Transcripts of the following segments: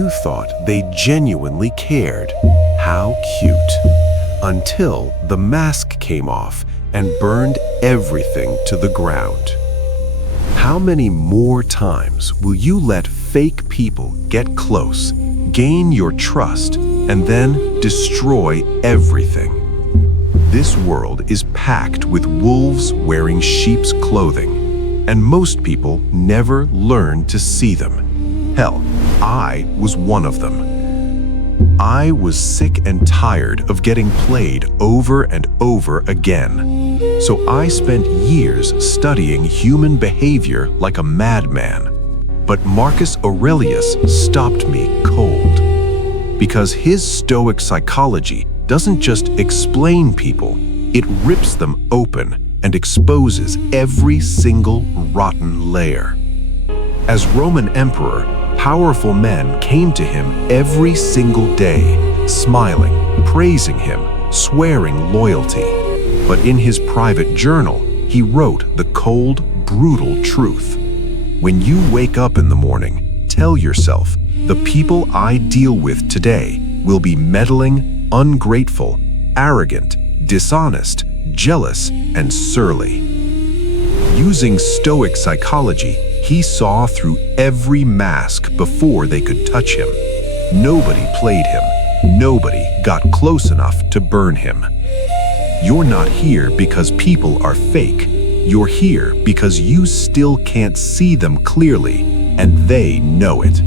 You thought they genuinely cared. How cute. Until the mask came off and burned everything to the ground. How many more times will you let fake people get close, gain your trust, and then destroy everything? This world is packed with wolves wearing sheep's clothing, and most people never learn to see them. Hell, I was one of them. I was sick and tired of getting played over and over again. So I spent years studying human behavior like a madman. But Marcus Aurelius stopped me cold. Because his Stoic psychology doesn't just explain people, it rips them open and exposes every single rotten layer. As Roman emperor, powerful men came to him every single day, smiling, praising him, swearing loyalty. But in his private journal, he wrote the cold, brutal truth. When you wake up in the morning, tell yourself, the people I deal with today will be meddling, ungrateful, arrogant, dishonest, jealous, and surly. Using Stoic psychology, he saw through every mask before they could touch him. Nobody played him. Nobody got close enough to burn him. You're not here because people are fake. You're here because you still can't see them clearly, and they know it.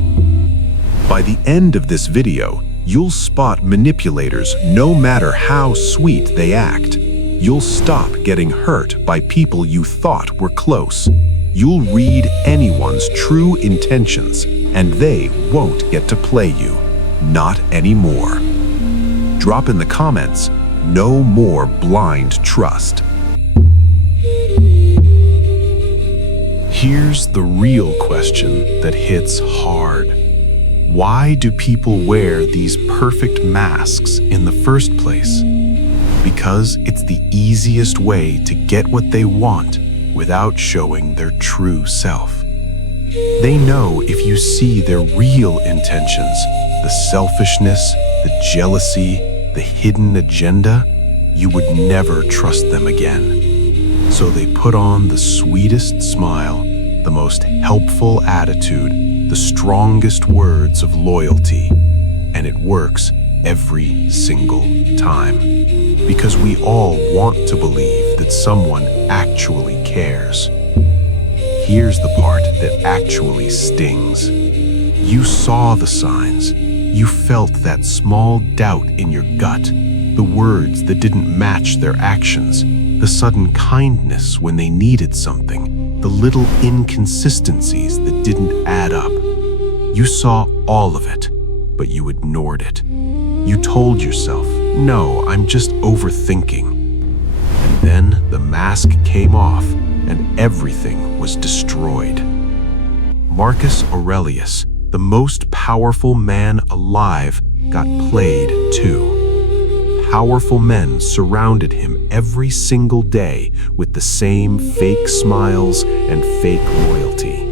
By the end of this video, you'll spot manipulators no matter how sweet they act. You'll stop getting hurt by people you thought were close. You'll read anyone's true intentions, and they won't get to play you. Not anymore. Drop in the comments, no more blind trust. Here's the real question that hits hard. Why do people wear these perfect masks in the first place? Because it's the easiest way to get what they want without showing their true self. They know if you see their real intentions, the selfishness, the jealousy, the hidden agenda, you would never trust them again. So they put on the sweetest smile, the most helpful attitude, the strongest words of loyalty, and it works every single time. Because we all want to believe that someone actually cares. Here's the part that actually stings. You saw the signs. You felt that small doubt in your gut, the words that didn't match their actions, the sudden kindness when they needed something, the little inconsistencies that didn't add up. You saw all of it, but you ignored it. You told yourself, no, I'm just overthinking. And then the mask came off and everything was destroyed. Marcus Aurelius, the most powerful man alive, got played too. Powerful men surrounded him every single day with the same fake smiles and fake loyalty.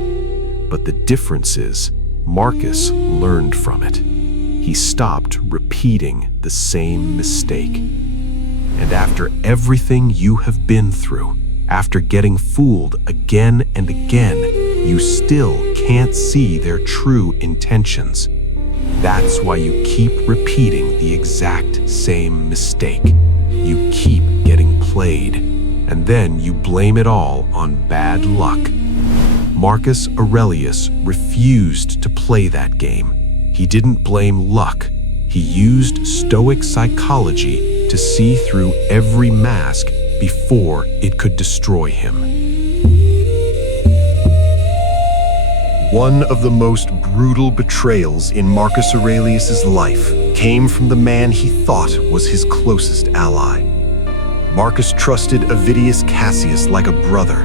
But the difference is, Marcus learned from it. He stopped repeating the same mistake. And after everything you have been through, after getting fooled again and again, you still can't see their true intentions. That's why you keep repeating the exact same mistake. You keep getting played, and then you blame it all on bad luck. Marcus Aurelius refused to play that game. He didn't blame luck. He used Stoic psychology to see through every mask before it could destroy him. One of the most brutal betrayals in Marcus Aurelius's life came from the man he thought was his closest ally. Marcus trusted Avidius Cassius like a brother.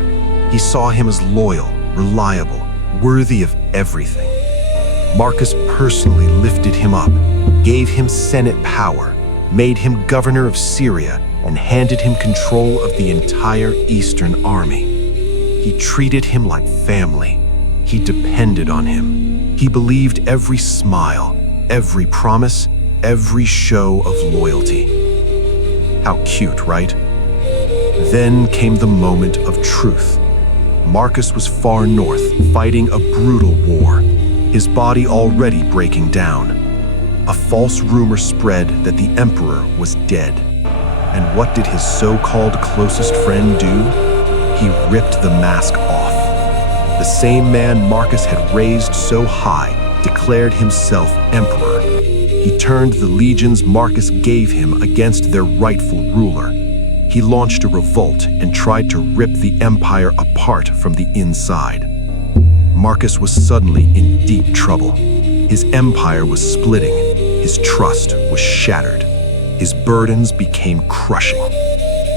He saw him as loyal, reliable, worthy of everything. Marcus personally lifted him up, gave him Senate power, made him governor of Syria, and handed him control of the entire Eastern army. He treated him like family. He depended on him. He believed every smile, every promise, every show of loyalty. How cute, right? Then came the moment of truth. Marcus was far north, fighting a brutal war, his body already breaking down. A false rumor spread that the emperor was dead. And what did his so-called closest friend do? He ripped the mask off. The same man Marcus had raised so high declared himself emperor. He turned the legions Marcus gave him against their rightful ruler. He launched a revolt and tried to rip the empire apart from the inside. Marcus was suddenly in deep trouble. His empire was splitting. His trust was shattered. His burdens became crushing.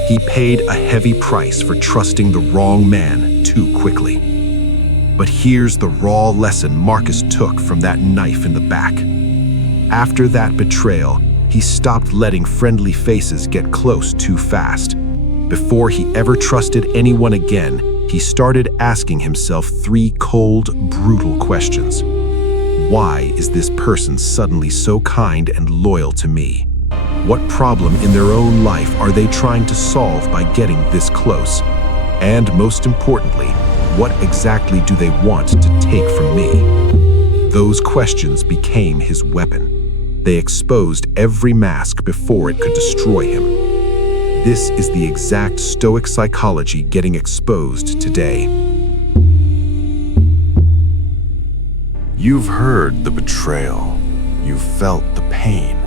He paid a heavy price for trusting the wrong man too quickly. But here's the raw lesson Marcus took from that knife in the back. After that betrayal, he stopped letting friendly faces get close too fast. Before he ever trusted anyone again, he started asking himself 3 cold, brutal questions. Why is this person suddenly so kind and loyal to me? What problem in their own life are they trying to solve by getting this close? And most importantly, what exactly do they want to take from me? Those questions became his weapon. They exposed every mask before it could destroy him. This is the exact Stoic psychology getting exposed today. You've heard the betrayal. You've felt the pain.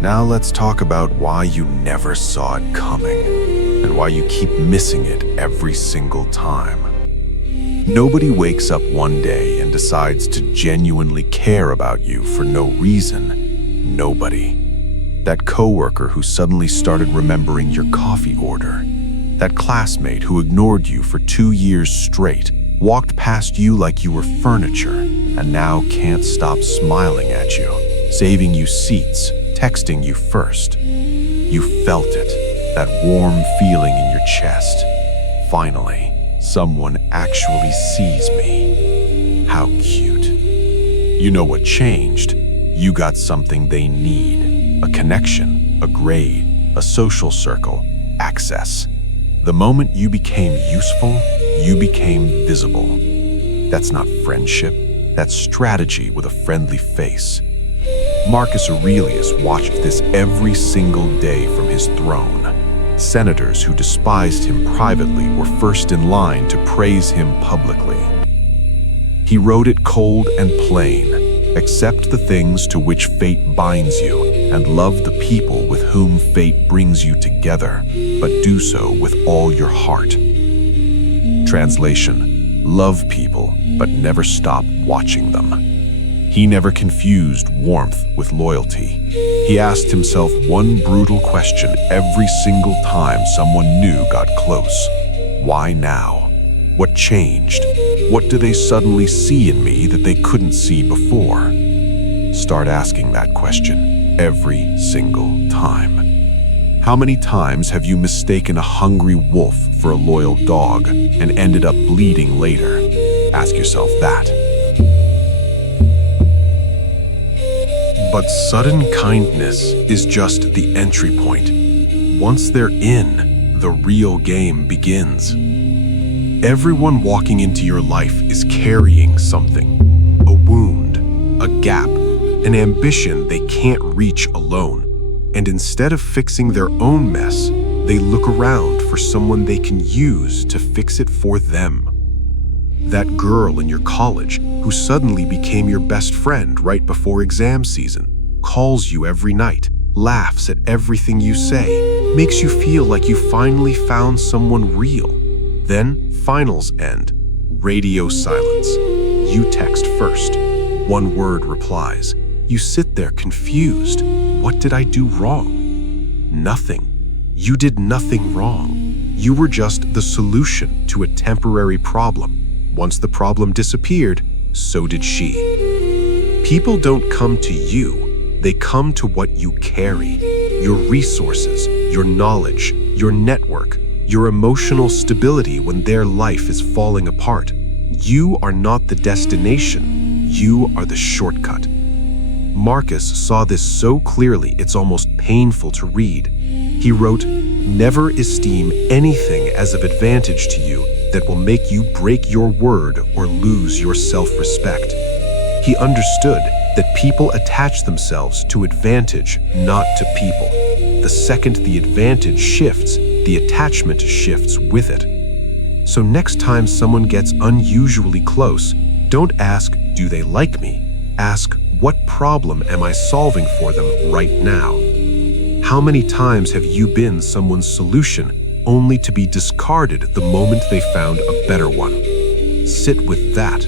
Now let's talk about why you never saw it coming and why you keep missing it every single time. Nobody wakes up one day and decides to genuinely care about you for no reason. Nobody. That coworker who suddenly started remembering your coffee order. That classmate who ignored you for 2 years straight, walked past you like you were furniture, and now can't stop smiling at you, saving you seats, texting you first. You felt it, that warm feeling in your chest. Finally, someone actually sees me. How cute. You know what changed? You got something they need. A connection, a grade, a social circle, access. The moment you became useful, you became visible. That's not friendship. That's strategy with a friendly face. Marcus Aurelius watched this every single day from his throne. Senators who despised him privately were first in line to praise him publicly. He wrote it cold and plain. Accept the things to which fate binds you, and love the people with whom fate brings you together, but do so with all your heart. Translation: love people, but never stop watching them. He never confused warmth with loyalty. He asked himself one brutal question every single time someone new got close. Why now? What changed? What do they suddenly see in me that they couldn't see before? Start asking that question every single time. How many times have you mistaken a hungry wolf for a loyal dog and ended up bleeding later? Ask yourself that. But sudden kindness is just the entry point. Once they're in, the real game begins. Everyone walking into your life is carrying something. A wound, a gap, an ambition they can't reach alone. And instead of fixing their own mess, they look around for someone they can use to fix it for them. That girl in your college who suddenly became your best friend right before exam season, calls you every night, laughs at everything you say, makes you feel like you finally found someone real. Then finals end, radio silence. You text first. One word replies. You sit there confused. What did I do wrong? Nothing. You did nothing wrong. You were just the solution to a temporary problem. Once the problem disappeared, so did she. People don't come to you. They come to what you carry. Your resources, your knowledge, your network, your emotional stability when their life is falling apart. You are not the destination. You are the shortcut. Marcus saw this so clearly it's almost painful to read. He wrote, "Never esteem anything as of advantage to you that will make you break your word or lose your self-respect." He understood that people attach themselves to advantage, not to people. The second the advantage shifts, the attachment shifts with it. So next time someone gets unusually close, don't ask, "Do they like me?" Ask, "What problem am I solving for them right now?" How many times have you been someone's solution only to be discarded the moment they found a better one? Sit with that.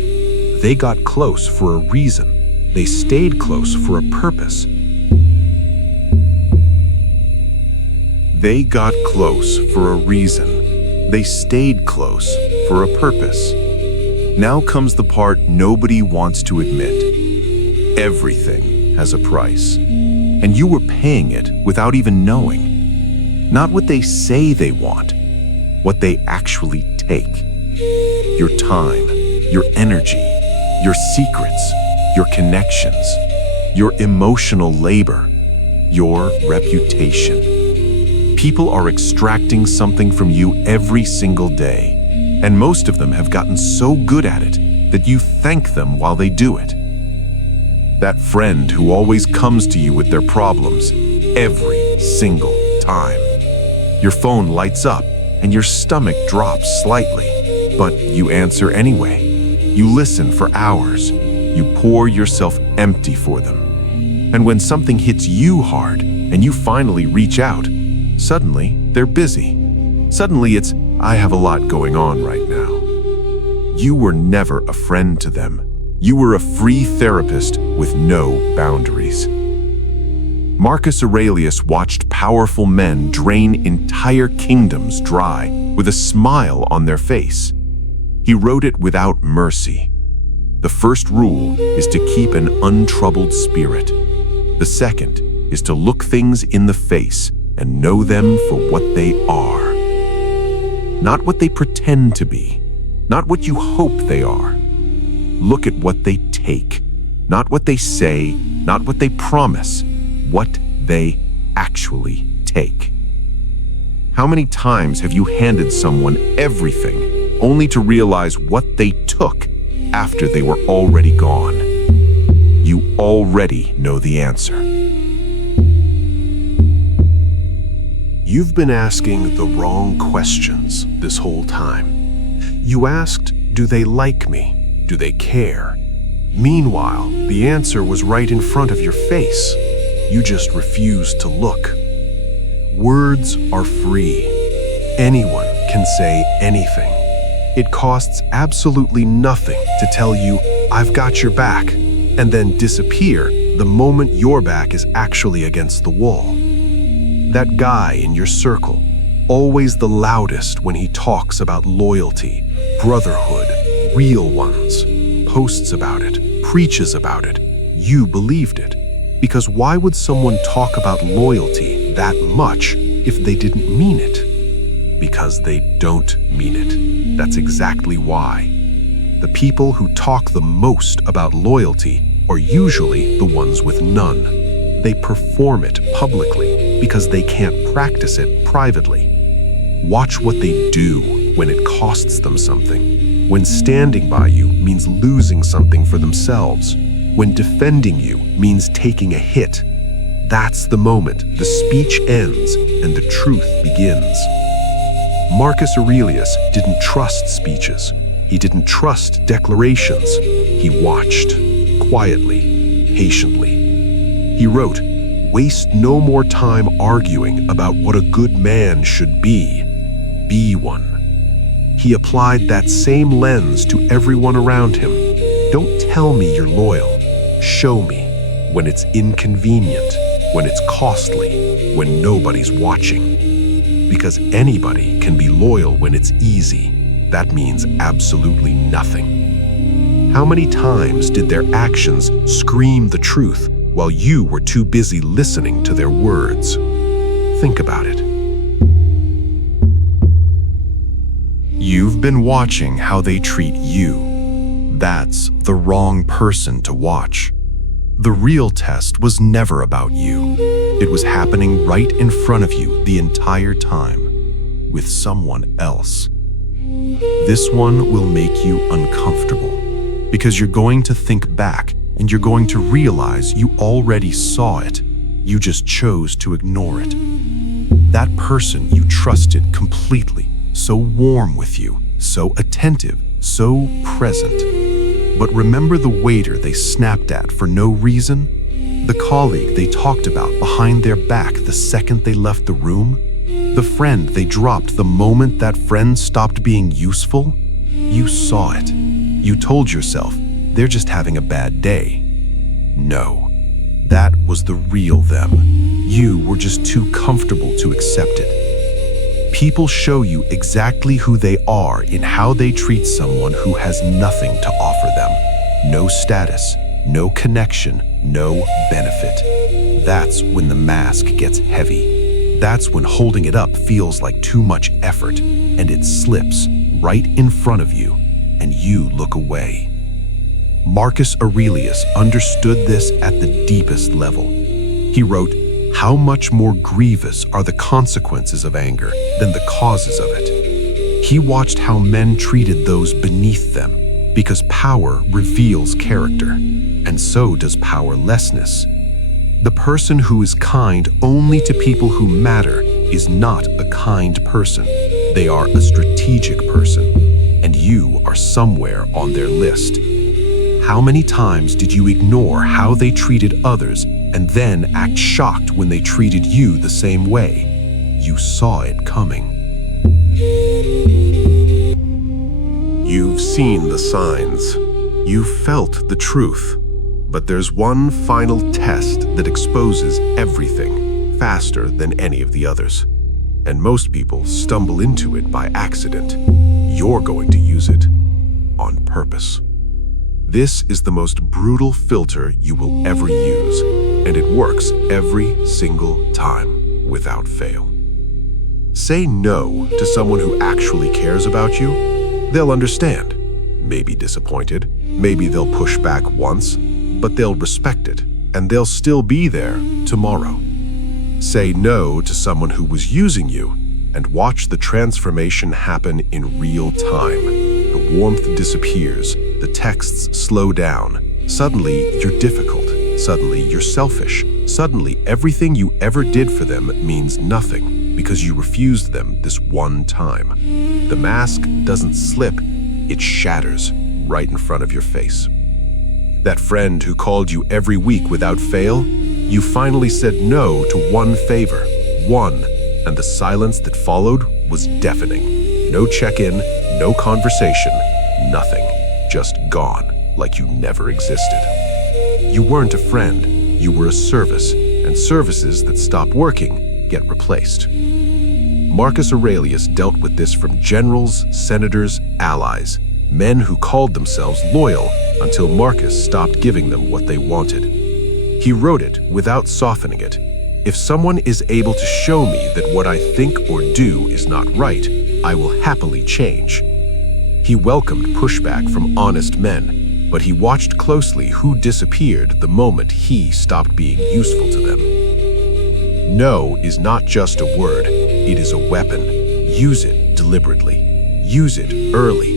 They got close for a reason. They stayed close for a purpose. They got close for a reason. They stayed close for a purpose. Now comes the part nobody wants to admit. Everything has a price, and you were paying it without even knowing. Not what they say they want, what they actually take. Your time, your energy, your secrets, your connections, your emotional labor, your reputation. People are extracting something from you every single day, and most of them have gotten so good at it that you thank them while they do it. That friend who always comes to you with their problems every single time. Your phone lights up and your stomach drops slightly, but you answer anyway. You listen for hours. You pour yourself empty for them. And when something hits you hard and you finally reach out, suddenly they're busy. Suddenly it's, "I have a lot going on right now." You were never a friend to them. You were a free therapist with no boundaries. Marcus Aurelius watched powerful men drain entire kingdoms dry with a smile on their face. He wrote it without mercy. The first rule is to keep an untroubled spirit. The second is to look things in the face and know them for what they are. Not what they pretend to be, not what you hope they are. Look at what they take, not what they say, not what they promise, what they actually take. How many times have you handed someone everything only to realize what they took after they were already gone? You already know the answer. You've been asking the wrong questions this whole time. You asked, "Do they like me? Do they care?" Meanwhile, the answer was right in front of your face. You just refused to look. Words are free. Anyone can say anything. It costs absolutely nothing to tell you, "I've got your back," and then disappear the moment your back is actually against the wall. That guy in your circle, always the loudest when he talks about loyalty, brotherhood, real ones, posts about it, preaches about it. You believed it. Because why would someone talk about loyalty that much if they didn't mean it? Because they don't mean it. That's exactly why. The people who talk the most about loyalty are usually the ones with none. They perform it publicly because they can't practice it privately. Watch what they do when it costs them something. When standing by you means losing something for themselves. When defending you means taking a hit. That's the moment the speech ends and the truth begins. Marcus Aurelius didn't trust speeches. He didn't trust declarations. He watched, quietly, patiently. He wrote, "Waste no more time arguing about what a good man should be. Be one." He applied that same lens to everyone around him. Don't tell me you're loyal. Show me when it's inconvenient, when it's costly, when nobody's watching. Because anybody can be loyal when it's easy. That means absolutely nothing. How many times did their actions scream the truth while you were too busy listening to their words? Think about it. You've been watching how they treat you. That's the wrong person to watch. The real test was never about you. It was happening right in front of you the entire time, with someone else. This one will make you uncomfortable, because you're going to think back and you're going to realize you already saw it. You just chose to ignore it. That person you trusted completely, so warm with you, so attentive, so present. But remember the waiter they snapped at for no reason? The colleague they talked about behind their back the second they left the room? The friend they dropped the moment that friend stopped being useful? You saw it. You told yourself, they're just having a bad day. No, that was the real them. You were just too comfortable to accept it. People show you exactly who they are in how they treat someone who has nothing to offer them. No status, no connection, no benefit. That's when the mask gets heavy. That's when holding it up feels like too much effort, and it slips right in front of you, and you look away. Marcus Aurelius understood this at the deepest level. He wrote, "How much more grievous are the consequences of anger than the causes of it." He watched how men treated those beneath them, because power reveals character, and so does powerlessness. The person who is kind only to people who matter is not a kind person. They are a strategic person, and you are somewhere on their list. How many times did you ignore how they treated others and then act shocked when they treated you the same way? You saw it coming. You've seen the signs. You've felt the truth. But there's one final test that exposes everything faster than any of the others. And most people stumble into it by accident. You're going to use it on purpose. This is the most brutal filter you will ever use, and it works every single time without fail. Say no to someone who actually cares about you. They'll understand. Maybe disappointed, maybe they'll push back once, but they'll respect it, and they'll still be there tomorrow. Say no to someone who was using you, and watch the transformation happen in real time. The warmth disappears, the texts slow down. Suddenly, you're difficult. Suddenly, you're selfish. Suddenly, everything you ever did for them means nothing because you refused them this one time. The mask doesn't slip, it shatters right in front of your face. That friend who called you every week without fail, you finally said no to one favor, one, and the silence that followed was deafening. No check-in, no conversation, nothing. Just gone, like you never existed. You weren't a friend, you were a service, and services that stop working get replaced. Marcus Aurelius dealt with this from generals, senators, allies, men who called themselves loyal until Marcus stopped giving them what they wanted. He wrote it without softening it. If someone is able to show me that what I think or do is not right, I will happily change. He welcomed pushback from honest men, but he watched closely who disappeared the moment he stopped being useful to them. No is not just a word, it is a weapon. Use it deliberately. Use it early.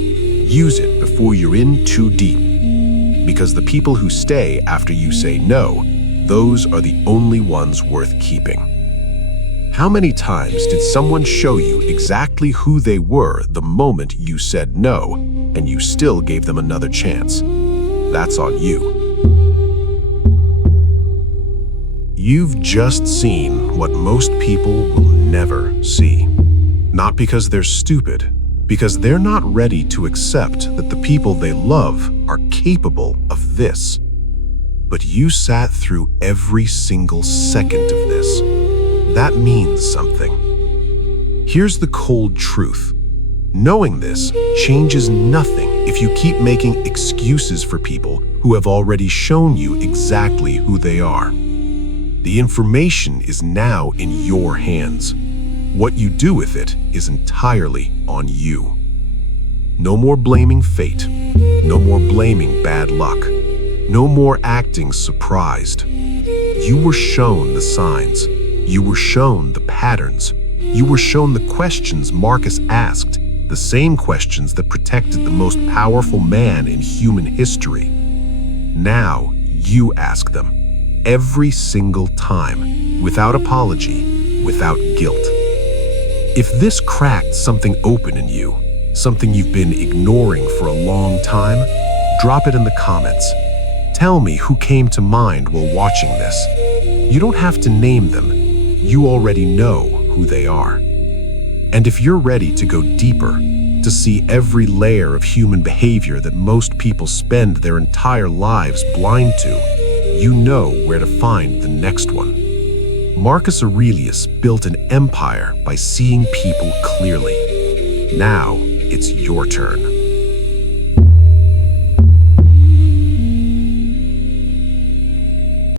Use it before you're in too deep. Because the people who stay after you say no, those are the only ones worth keeping. How many times did someone show you exactly who they were the moment you said no, and you still gave them another chance? That's on you. You've just seen what most people will never see. Not because they're stupid, because they're not ready to accept that the people they love are capable of this. But you sat through every single second of this. That means something. Here's the cold truth. Knowing this changes nothing if you keep making excuses for people who have already shown you exactly who they are. The information is now in your hands. What you do with it is entirely on you. No more blaming fate. No more blaming bad luck. No more acting surprised. You were shown the signs. You were shown the patterns. You were shown the questions Marcus asked, the same questions that protected the most powerful man in human history. Now you ask them, every single time, without apology, without guilt. If this cracked something open in you, something you've been ignoring for a long time, drop it in the comments. Tell me who came to mind while watching this. You don't have to name them. You already know who they are. And if you're ready to go deeper, to see every layer of human behavior that most people spend their entire lives blind to, you know where to find the next one. Marcus Aurelius built an empire by seeing people clearly. Now it's your turn.